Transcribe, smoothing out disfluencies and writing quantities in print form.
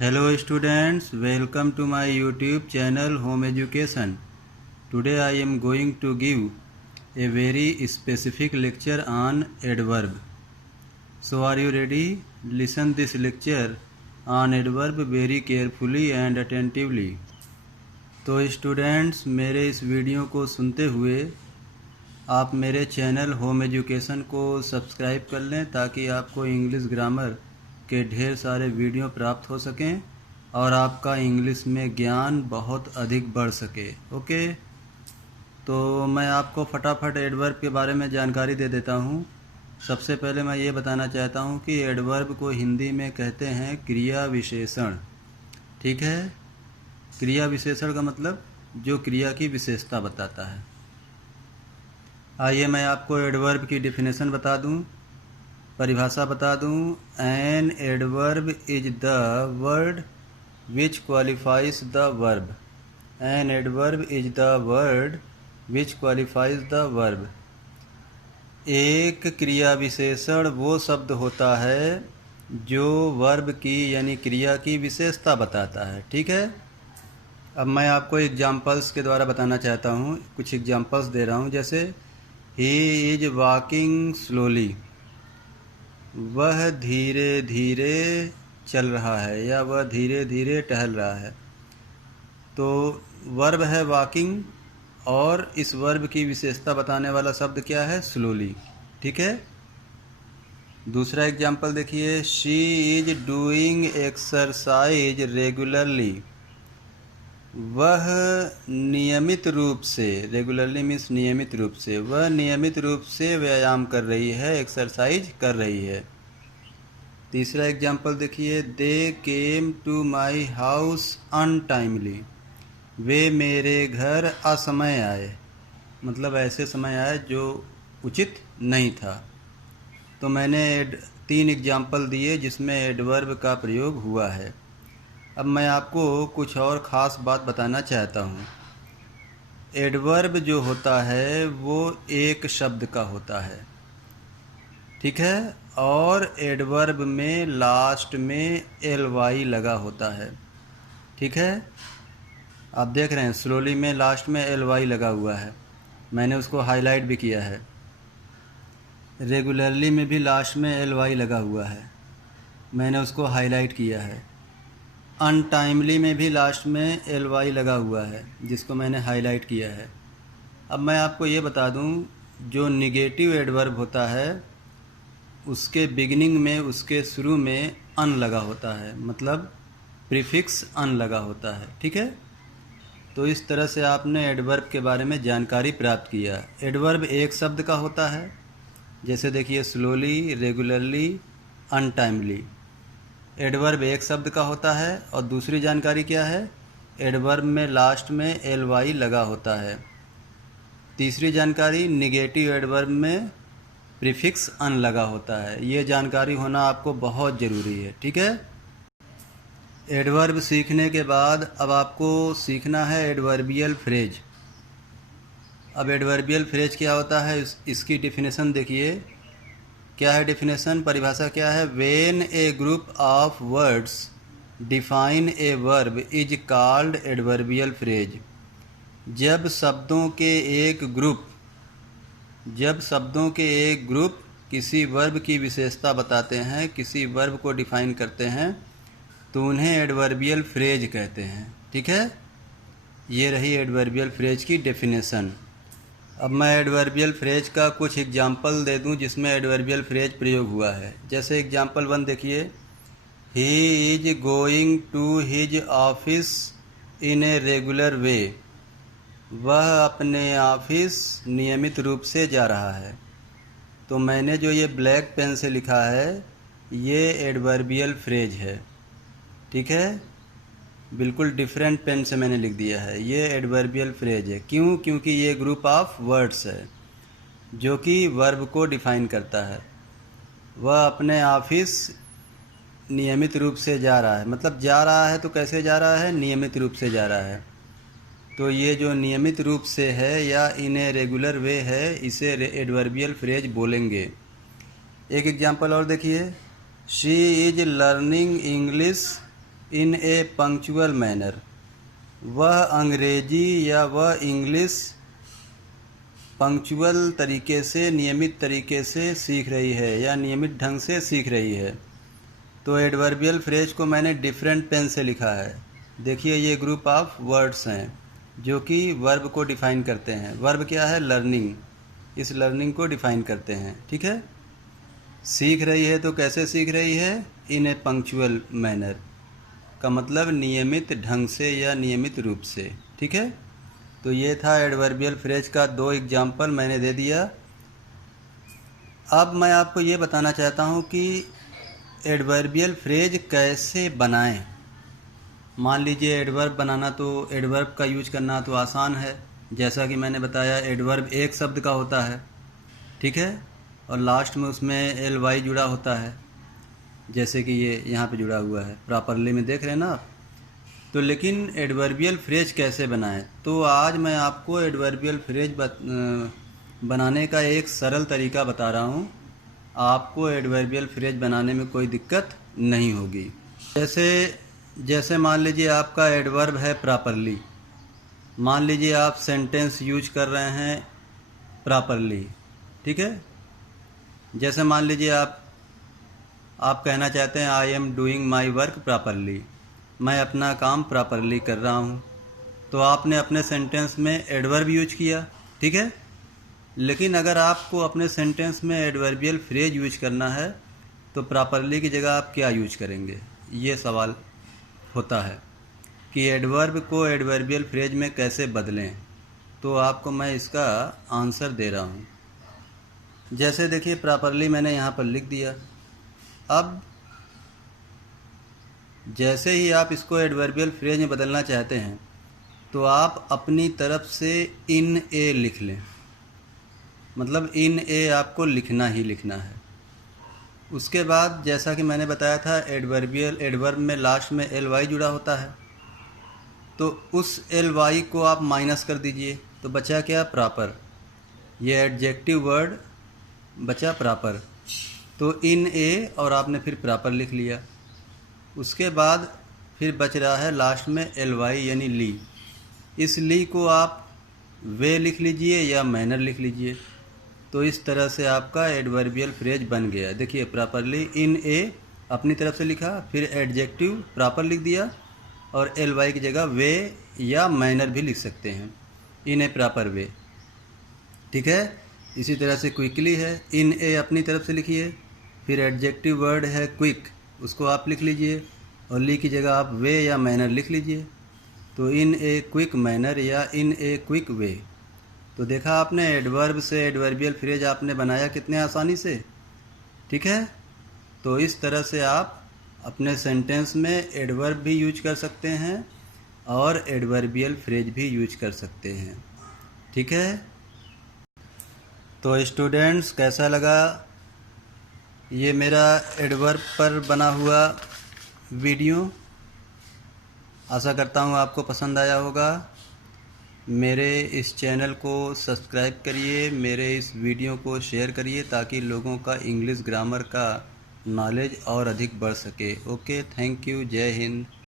Hello students, welcome to my YouTube channel Home Education. Today I am going to give a very specific lecture on adverb. So are you ready? Listen this lecture on adverb very carefully and attentively. तो students, मेरे इस video को सुनते हुए आप मेरे channel home education को subscribe कर लें ताकि आपको इंग्लिश ग्रामर के ढेर सारे वीडियो प्राप्त हो सकें और आपका इंग्लिश में ज्ञान बहुत अधिक बढ़ सके। ओके, तो मैं आपको फटाफट एडवर्ब के बारे में जानकारी दे देता हूँ। सबसे पहले मैं ये बताना चाहता हूँ कि एडवर्ब को हिंदी में कहते हैं क्रिया विशेषण। ठीक है, क्रिया विशेषण का मतलब जो क्रिया की विशेषता बताता है। आइए मैं आपको एडवर्ब की डेफिनेशन बता दूं, परिभाषा बता दूं। An adverb is the word which qualifies the verb. An adverb is the word which qualifies the verb. एक क्रिया विशेषण वो शब्द होता है जो वर्ब की यानी क्रिया की विशेषता बताता है। ठीक है, अब मैं आपको एग्जाम्पल्स के द्वारा बताना चाहता हूँ। कुछ एग्जाम्पल्स दे रहा हूँ, जैसे ही इज वॉकिंग स्लोली, वह धीरे धीरे चल रहा है या वह धीरे धीरे टहल रहा है। तो वर्ब है वॉकिंग और इस वर्ब की विशेषता बताने वाला शब्द क्या है? स्लोली। ठीक है, दूसरा एग्जाम्पल देखिए। She is doing exercise regularly, वह नियमित रूप से, रेगुलरली मीन्स नियमित रूप से, वह नियमित रूप से व्यायाम कर रही है, एक्सरसाइज कर रही है। तीसरा एग्जाम्पल देखिए। They came to my house untimely, वे मेरे घर असमय आए, मतलब ऐसे समय आए जो उचित नहीं था। तो मैंने 3 एग्जाम्पल दिए जिसमें एडवर्ब का प्रयोग हुआ है। अब मैं आपको कुछ और ख़ास बात बताना चाहता हूँ। एडवर्ब जो होता है वो एक शब्द का होता है। ठीक है, और एडवर्ब में लास्ट में ly लगा होता है। ठीक है, आप देख रहे हैं स्लोली में लास्ट में ly लगा हुआ है, मैंने उसको हाईलाइट भी किया है। रेगुलरली में भी लास्ट में ly लगा हुआ है, मैंने उसको हाईलाइट किया है। अनटाइमली में भी लास्ट में ly लगा हुआ है जिसको मैंने हाईलाइट किया है। अब मैं आपको ये बता दूं, जो निगेटिव एडवर्ब होता है उसके बिगिनिंग में, उसके शुरू में अन लगा होता है, मतलब प्रीफिक्स अन लगा होता है। ठीक है, तो इस तरह से आपने एडवर्ब के बारे में जानकारी प्राप्त किया। एडवर्ब एक शब्द का होता है, जैसे देखिए स्लोली, रेगुलरली, अनटाइमली। एडवर्ब एक शब्द का होता है और दूसरी जानकारी क्या है? एडवर्ब में लास्ट में ly लगा होता है। तीसरी जानकारी, निगेटिव एडवर्ब में प्रीफिक्स अन लगा होता है। ये जानकारी होना आपको बहुत ज़रूरी है। ठीक है, एडवर्ब सीखने के बाद अब आपको सीखना है एडवर्बियल फ्रेज। अब एडवर्बियल फ्रेज क्या होता है इसकी डेफिनेशन देखिए। क्या है डेफिनेशन, परिभाषा क्या है? When A group of words define a verb is called adverbial phrase. जब शब्दों के एक ग्रुप किसी वर्ब की विशेषता बताते हैं, किसी वर्ब को डिफाइन करते हैं, तो उन्हें एडवर्बियल फ्रेज कहते हैं। ठीक है, ये रही एडवर्बियल फ्रेज की डेफिनेशन। अब मैं एडवर्बियल फ्रेज का कुछ एग्जाम्पल दे दूं जिसमें एडवर्बियल फ्रेज प्रयोग हुआ है। जैसे एग्जाम्पल 1 देखिए। He is going to his office in a regular way, वह अपने ऑफिस नियमित रूप से जा रहा है। तो मैंने जो ये ब्लैक पेन से लिखा है ये एडवर्बियल फ्रेज है। ठीक है, बिल्कुल डिफरेंट पेन से मैंने लिख दिया है, ये एडवर्बियल फ्रेज है। क्यों? क्योंकि ये ग्रुप ऑफ वर्ड्स है जो कि वर्ब को डिफाइन करता है। वह अपने ऑफिस नियमित रूप से जा रहा है, मतलब जा रहा है तो कैसे जा रहा है? नियमित रूप से जा रहा है। तो ये जो नियमित रूप से है या इन ए रेगुलर वे है, इसे एडवर्बियल फ्रेज बोलेंगे। एक एग्जाम्पल और देखिए। She is learning English in A punctual manner, वह अंग्रेजी या वह इंग्लिश पंक्चुअल तरीके से, नियमित तरीके से सीख रही है या नियमित ढंग से सीख रही है। तो एडवर्बियल फ्रेज को मैंने डिफरेंट पेन से लिखा है। देखिए ये ग्रुप ऑफ वर्ड्स हैं जो कि वर्ब को डिफ़ाइन करते हैं। वर्ब क्या है? लर्निंग। इस लर्निंग को डिफ़ाइन करते हैं। ठीक है, सीख रही है तो कैसे सीख रही है? इन ए पंक्चुअल मैनर का मतलब नियमित ढंग से या नियमित रूप से। ठीक है, तो ये था एडवर्बियल फ्रेज का 2 एग्जाम्पल मैंने दे दिया। अब मैं आपको ये बताना चाहता हूँ कि एडवर्बियल फ्रेज कैसे बनाएं। मान लीजिए एडवर्ब बनाना, तो एडवर्ब का यूज करना तो आसान है। जैसा कि मैंने बताया, एडवर्ब एक शब्द का होता है। ठीक है, और लास्ट में उसमें ly जुड़ा होता है, जैसे कि ये यहाँ पे जुड़ा हुआ है, प्रॉपरली में देख रहे हैं ना आप। तो लेकिन एडवर्बियल फ्रेज कैसे बनाएं? तो आज मैं आपको एडवर्बियल फ्रेज बनाने का एक सरल तरीका बता रहा हूँ। आपको एडवर्बियल फ्रेज बनाने में कोई दिक्कत नहीं होगी। जैसे मान लीजिए आपका एडवर्ब है प्रॉपरली। मान लीजिए आप सेंटेंस यूज कर रहे हैं प्रॉपरली। ठीक है, जैसे मान लीजिए आप कहना चाहते हैं I am doing my work properly, मैं अपना काम प्रॉपरली कर रहा हूँ। तो आपने अपने सेंटेंस में एडवर्ब यूज किया। ठीक है, लेकिन अगर आपको अपने सेंटेंस में एडवर्बियल फ्रेज यूज करना है तो प्रॉपरली की जगह आप क्या यूज करेंगे? ये सवाल होता है कि एडवर्ब को एडवर्बियल फ्रेज में कैसे बदलें। तो आपको मैं इसका आंसर दे रहा हूँ। जैसे देखिए प्रॉपरली मैंने यहाँ पर लिख दिया। अब जैसे ही आप इसको एडवर्बियल फ्रेज में बदलना चाहते हैं तो आप अपनी तरफ से इन ए लिख लें। मतलब इन ए आपको लिखना ही लिखना है। उसके बाद जैसा कि मैंने बताया था, एडवर्ब में लास्ट में ly जुड़ा होता है, तो उस ly को आप माइनस कर दीजिए तो बचा क्या? प्रॉपर। ये एडजेक्टिव वर्ड बचा प्रॉपर। तो इन ए और आपने फिर प्रॉपर लिख लिया। उसके बाद फिर बच रहा है लास्ट में ly यानी ली। इस ली को आप वे लिख लीजिए या मैनर लिख लीजिए। तो इस तरह से आपका एडवर्बियल फ्रेज बन गया। देखिए प्रॉपरली इन ए अपनी तरफ से लिखा, फिर एडजेक्टिव प्रॉपर लिख दिया और ly की जगह वे या मैनर भी लिख सकते हैं, इन ए प्रॉपर वे। ठीक है, इसी तरह से क्विकली है, इन ए अपनी तरफ से लिखिए, फिर एडजेक्टिव वर्ड है क्विक, उसको आप लिख लीजिए और ली की जगह आप वे या मैनर लिख लीजिए। तो इन ए क्विक मैनर या इन ए क्विक वे। तो देखा आपने, एडवर्ब से एडवर्बियल फ्रेज आपने बनाया कितने आसानी से। ठीक है, तो इस तरह से आप अपने सेंटेंस में एडवर्ब भी यूज कर सकते हैं और एडवर्बियल फ्रेज भी यूज कर सकते हैं। ठीक है, तो स्टूडेंट्स कैसा लगा ये मेरा एडवर्ब पर बना हुआ वीडियो? आशा करता हूँ आपको पसंद आया होगा। मेरे इस चैनल को सब्सक्राइब करिए, मेरे इस वीडियो को शेयर करिए ताकि लोगों का इंग्लिश ग्रामर का नॉलेज और अधिक बढ़ सके। ओके, थैंक यू, जय हिंद।